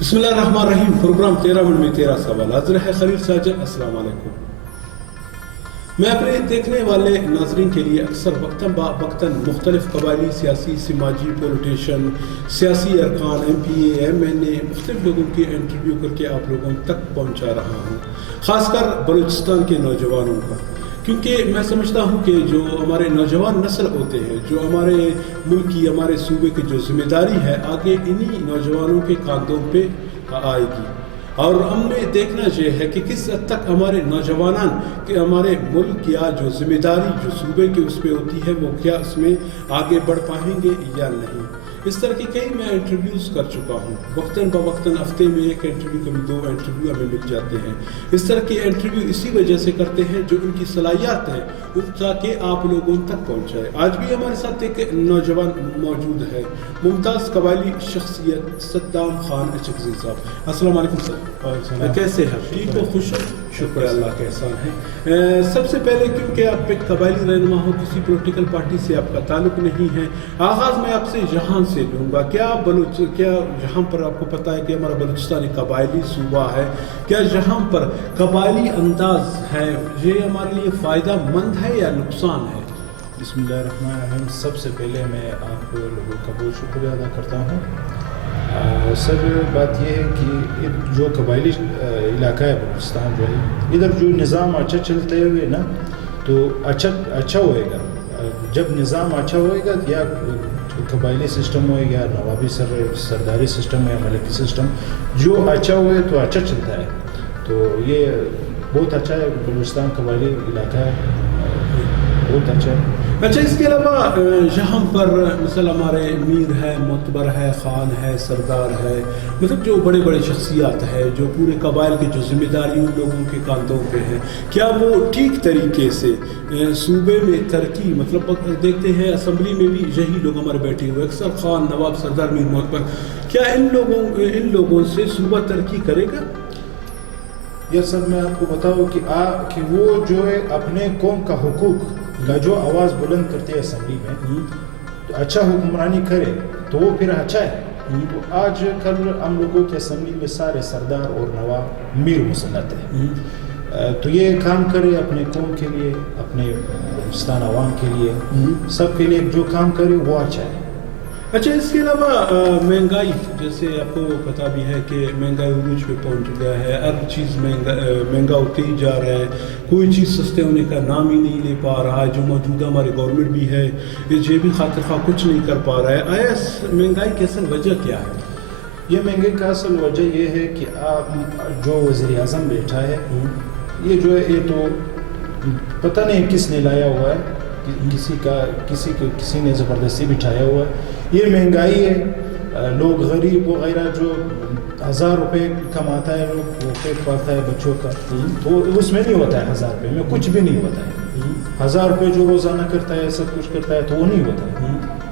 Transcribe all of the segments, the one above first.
बिस्मिल्लाहिर्रहमानिर्रहीम। Programme 13 minute में 13 सवाल। हाजिर है खलील साजिद। अस्सलाम वालेकुम। मैं अपने देखने वाले नाजरीन के लिए अक्सर वक्तन मुख्तलिफ कबायली, सियासी, समाजी, पॉलिटिशियन, सियासी अरकान, MPA, MNA, मुख्तलिफ लोगों के इंटरव्यू करके आप लोगों तक पहुँचा रहा हूँ, ख़ासकर बलूचिस्तान के नौजवानों का, क्योंकि मैं समझता हूँ कि जो हमारे नौजवान नस्ल होते हैं, जो हमारे मुल्क की, हमारे सूबे की जो जिम्मेदारी है, आगे इन्हीं नौजवानों के कांधों पे आएगी। और हमें देखना ये है कि किस हद तक हमारे नौजवान कि हमारे मुल्क या जो जिम्मेदारी जो सूबे के उस पर होती है, वो क्या उसमें आगे बढ़ पाएंगे या नहीं। इस तरह की कई मैं इंटरव्यूज़ कर चुका हूँ। वक्तन बवक्तन हफ्ते में एक इंटरव्यू, कभी 2 इंटरव्यू हमें मिल जाते हैं। इस तरह के इंटरव्यू इसी वजह से करते हैं जो उनकी सलाहियत है वो ताकि आप लोगों तक पहुँचाए। आज भी हमारे साथ एक नौजवान मौजूद है, मुमताज़ कबायली शख्सियत सद्दाम खान अचकज़ई साहब। अस्सलाम वालेकुम सर, कैसे हैं? ठीक हो? खुश हो? शुक्र अल्लाह का एहसान है। सबसे पहले क्योंकि आप एक कबायली रहनुमा हो, किसी पॉलिटिकल पार्टी से आपका ताल्लुक नहीं है, आगाज़ मैं आपसे यहाँ से लूँगा। क्या जहाँ पर आपको पता है कि हमारा बलूचिस्तान एक कबायली सूबा है, क्या जहाँ पर कबायली अंदाज है ये हमारे लिए फ़ायदा मंद है या नुकसान है? बिस्मिल्लाहिर्रहमानिर्रहीम। सबसे पहले मैं आप लोगों का बहुत शुक्रिया अदा करता हूँ। सर, बात यह है कि जो कबायली इलाका है बलूचिस्तान जो है, इधर जो निज़ाम अच्छा चलते हुए ना तो अच्छा होएगा। जब निज़ाम अच्छा होएगा, या कबायली सिस्टम हो या नवाबी सरदारी सिस्टम हो या मलकी सिस्टम, जो अच्छा हुए तो अच्छा चलता है। तो ये बहुत अच्छा है, बलूचिस्तान कबायली इलाका है, बहुत अच्छा है। अच्छा, इसके अलावा यहाँ पर मिसल हमारे मीर है, मोतबर है, ख़ान है, सरदार है, मतलब जो बड़े बड़े शख्सियात है, जो पूरे कबाइल की जो जिम्मेदारी उन लोगों के कांधों पे है, क्या वो ठीक तरीके से सूबे में तरक्की, मतलब देखते हैं असम्बली में भी यही लोग हमारे बैठे हुए, अक्सर ख़ान, नवाब, सरदार, मीर, मोतबर, क्या इन लोगों से सूबा तरक्की करेगा? यह सब मैं आपको बताऊँ कि वो जो है अपने कौम का हुकूक का जो आवाज़ बुलंद करते हैं असम्बली में, तो अच्छा हुक्मरानी करे तो वो फिर अच्छा है। तो आज कल हम लोगों के असम्बली में सारे सरदार और नवाब मीर मुसल्लत हैं, तो ये काम करे अपने कौम के लिए, अपने बलूचिस्तान अवाम के लिए, सब के लिए जो काम करे वो अच्छा है। अच्छा, इसके अलावा महंगाई, जैसे आपको पता भी है कि महंगाई उरूज पे पहुंच गया है, हर चीज़ महंगा होते ही जा रहा है, कोई चीज़ सस्ते होने का नाम ही नहीं ले पा रहा है। जो मौजूदा हमारे गवर्नमेंट भी है, ये भी खातिर खा कुछ नहीं कर पा रहा है। आया महंगाई की असल वजह क्या है? ये महंगाई का असल वजह ये है कि आप जो वज़ीर आज़म बैठा है, ये जो है, ये तो पता नहीं किसने लाया हुआ है, किसी ने ज़बरदस्ती बिठाया हुआ है। ये महंगाई है, लोग गरीब वगैरह जो 1000 रुपये कमाता है, वो पेट पालता है बच्चों का, तो उसमें नहीं होता है 1000 रुपये में कुछ भी नहीं होता है। 1000 रुपये जो रोज़ाना करता है, सब कुछ करता है, तो वो नहीं होता है।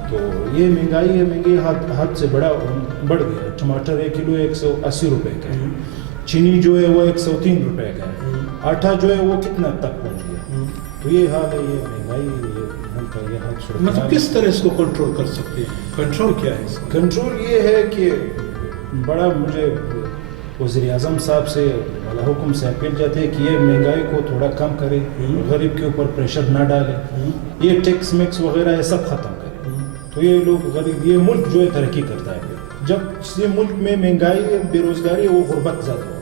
तो ये महंगाई है, महंगाई हद से बढ़ गया। टमाटर 1 किलो 180 रुपये का है, चीनी जो है वो 103 रुपये का है, आटा जो है वो कितना तक पहुँच गया। तो ये हाल है, ये महंगाई, मतलब किस तरह इसको कंट्रोल कर सकते हैं? कंट्रोल क्या है इसका? कंट्रोल ये है कि बड़ा मुझे वज़ीर आज़म साहब से वाला हुक्म से अपील जाती है कि ये महंगाई को थोड़ा कम करे, गरीब के ऊपर प्रेशर ना डाले, ये टैक्स मैक्स वगैरह ये सब ख़त्म करे, तो ये लोग गरीब, ये मुल्क जो है तरक्की करता है। जब किसी मुल्क में महंगाई, बेरोज़गारी, वो गुर्बत ज़्यादा होता है।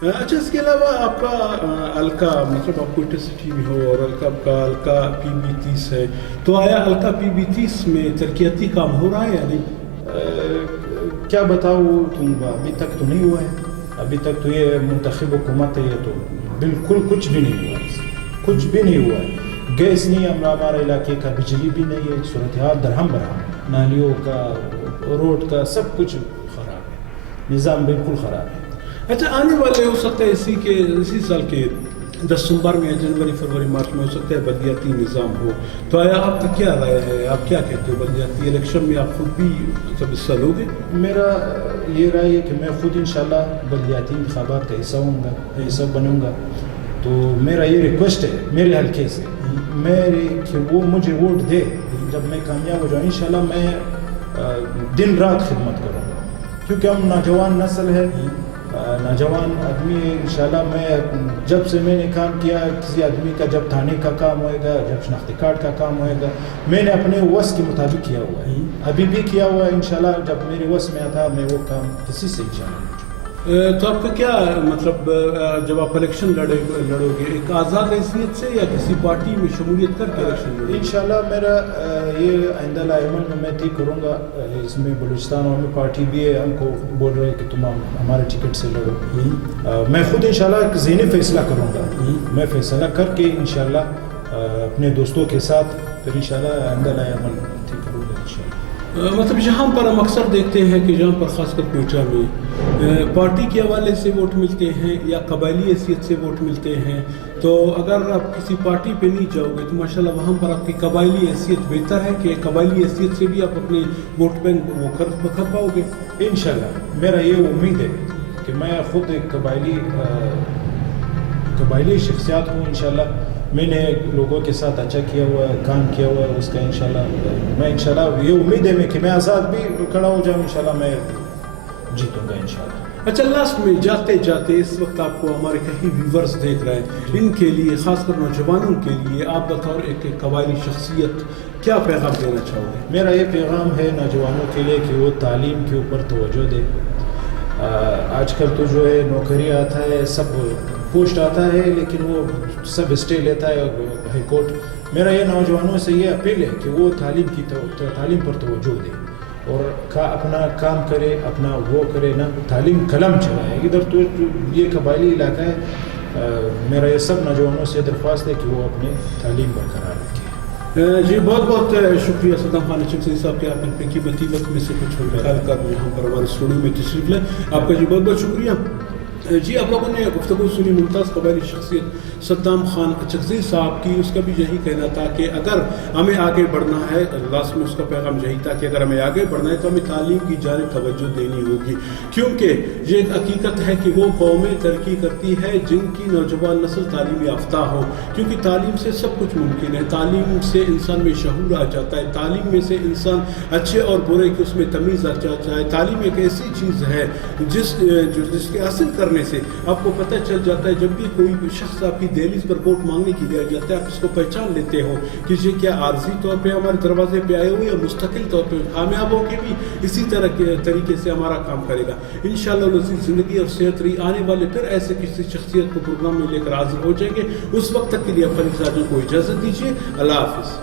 अच्छा, इसके अलावा आपका अलका, मतलब आपको इंटरसिटी भी हो और अलका PB30 है, तो आया अलका PB30 में तरक्याती काम हो रहा है या नहीं? क्या बताऊँ तुम, अभी तक तो नहीं हुआ है। अभी तक तो ये मुंतखब हुकूमत है, ये तो बिल्कुल कुछ भी नहीं हुआ है, कुछ भी नहीं हुआ है। गैस नहीं है हमारे इलाके का, बिजली भी नहीं है, सूरत हाल दरहम बरहम, नालियों का, रोड का, सब कुछ ख़राब है, निज़ाम बिल्कुल ख़राब है। अच्छा, आने वाले हो सकता है इसी साल के दिसंबर में, जनवरी, फरवरी, मार्च में हो सकता है बलदियाती निज़ाम हो, तो आया आपका क्या राय है? आप क्या कहते हो? बलदियाती इलेक्शन में आप खुद भी सब हिस्सा लोगे? मेरा ये राय है कि मैं खुद इंशाल्लाह बलदियाती इंतखाबात का हिस्सा बनूंगा। तो मेरा ये रिक्वेस्ट है मेरे हल्के से, कि वो मुझे वोट दे جب میں کامیاب ہو جاؤں انشاءاللہ میں دن رات خدمت کروں گا، کیونکہ ہم نوجوان نسل ہے، نوجوان آدمی ہے. انشاءاللہ میں جب سے میں نے کام کیا، کسی آدمی کا جب تھانے کا کام ہوئے گا، جب شناختی کارڈ کا کام ہوئے گا، میں نے اپنے وس کے مطابق کیا ہوا ہے، ابھی بھی کیا ہوا ہے. انشاءاللہ جب میرے وس میں آتا میں وہ کام کسی سے انشاءاللہ. تو آپ کا کیا مطلب جب آپ الیکشن لڑو گے ایک آزاد حیثیت سے یا کسی پارٹی میں شمولیت کر کے الیکشن لڑو گے؟ انشاءاللہ میرا یہ آئندہ لائمن میں طے کروں گا. اس میں بلوچستان عوامی پارٹی بھی ہے، ہم کو بول رہے ہیں کہ تم ہمارے ٹکٹ سے لڑو. میں خود انشاءاللہ ایک ذہنی فیصلہ کروں گا، میں فیصلہ کر کے انشاءاللہ اپنے دوستوں کے ساتھ پھر انشاءاللہ آئندہ لائمن طے کروں گا انشاءاللہ. مطلب جہاں پر ہم اکثر دیکھتے ہیں کہ جہاں پر خاص کر کوئٹہ میں پارٹی کے حوالے سے ووٹ ملتے ہیں یا قبائلی حیثیت سے ووٹ ملتے ہیں، تو اگر آپ کسی پارٹی پہ نہیں جاؤ گے تو ماشاءاللہ وہاں پر آپ کی قبائلی حیثیت بہتر ہے کہ قبائلی حیثیت سے بھی آپ اپنے ووٹ بینک وہ کر پاؤ گے. انشاءاللہ میرا یہ امید ہے کہ میں خود ایک قبائلی شخصیات ہوں. انشاءاللہ میں نے لوگوں کے ساتھ اچھا کیا ہوا ہے، کام کیا ہوا ہے، اس کا انشاءاللہ میں انشاءاللہ یہ امید ہے کہ میں آزاد بھی کھڑا ہو جاؤں، انشاءاللہ میں جیتوں گا انشاءاللہ. اچھا لاسٹ میں جاتے جاتے اس وقت آپ کو ہمارے کئی ویورز دیکھ رہے ہیں، ان کے لیے خاص کر نوجوانوں کے لیے آپ بطور ایک قبائلی شخصیت کیا پیغام دینا چاہو گے؟ میرا یہ پیغام ہے نوجوانوں کے لیے کہ وہ تعلیم کے اوپر توجہ دے. آج کل تو جو ہے نوکری آتا ہے، سب پوسٹ آتا ہے، لیکن وہ سب اسٹے لیتا ہے ہائی کورٹ. میرا یہ نوجوانوں سے یہ اپیل ہے کہ وہ تعلیم پر توجہ دے اور اپنا کام کرے، اپنا وہ کرے نا، تعلیم قلم چلائے. ادھر تو یہ قبائلی علاقہ ہے. میرا یہ سب نوجوانوں سے درخواست ہے کہ وہ اپنی تعلیم برقرار رکھیں. جی بہت بہت شکریہ صدام خان چکزئی صاحب کہ آپ اپنے قیمتی وقت میں سے کچھ نکال کر یہاں پر ہمارے اسٹوڈیو میں تشریف لیں. آپ کا جی بہت بہت شکریہ. جی آپ لوگوں نے گفتگو سنی ممتاز قبائلی شخصیت صدام خان چکزئی صاحب کی. اس کا بھی یہی کہنا تھا کہ اگر ہمیں آگے بڑھنا ہے، لاسٹ میں اس کا پیغام یہی تھا کہ اگر ہمیں آگے بڑھنا ہے تو ہمیں تعلیم کی جانب توجہ دینی ہوگی، کیونکہ یہ ایک حقیقت ہے کہ وہ قومیں ترقی کرتی ہے جن کی نوجوان نسل تعلیم یافتہ ہو، کیونکہ تعلیم سے سب کچھ ممکن ہے. تعلیم سے انسان میں شعور آ جاتا ہے، تعلیم میں سے انسان اچھے اور برے کی اس میں تمیز آ جاتا ہے. تعلیم ایک ایسی چیز ہے جس کے حاصل کرنے سے آپ کو پتہ چل جاتا ہے. جب بھی کوئی شخص آپ کی دہلیز پر ووٹ مانگنے کے لیے آ جاتا ہے، آپ اس کو پہچان لیتے ہو کہ یہ کیا عارضی طور پہ ہمارے دروازے پہ آئے ہوئے یا مستقل طور پہ کامیاب ہو کے بھی اسی طرح کے طریقے سے ہمارا کام کرے گا. انشاءاللہ لذیذ زندگی اور صحت رہی. آنے والے پھر ایسے کسی شخصیت کو پروگرام میں لے کر حاضر ہو جائیں گے. اس وقت تک کے لیے خلیل صاحب کو اجازت دیجیے. اللہ حافظ.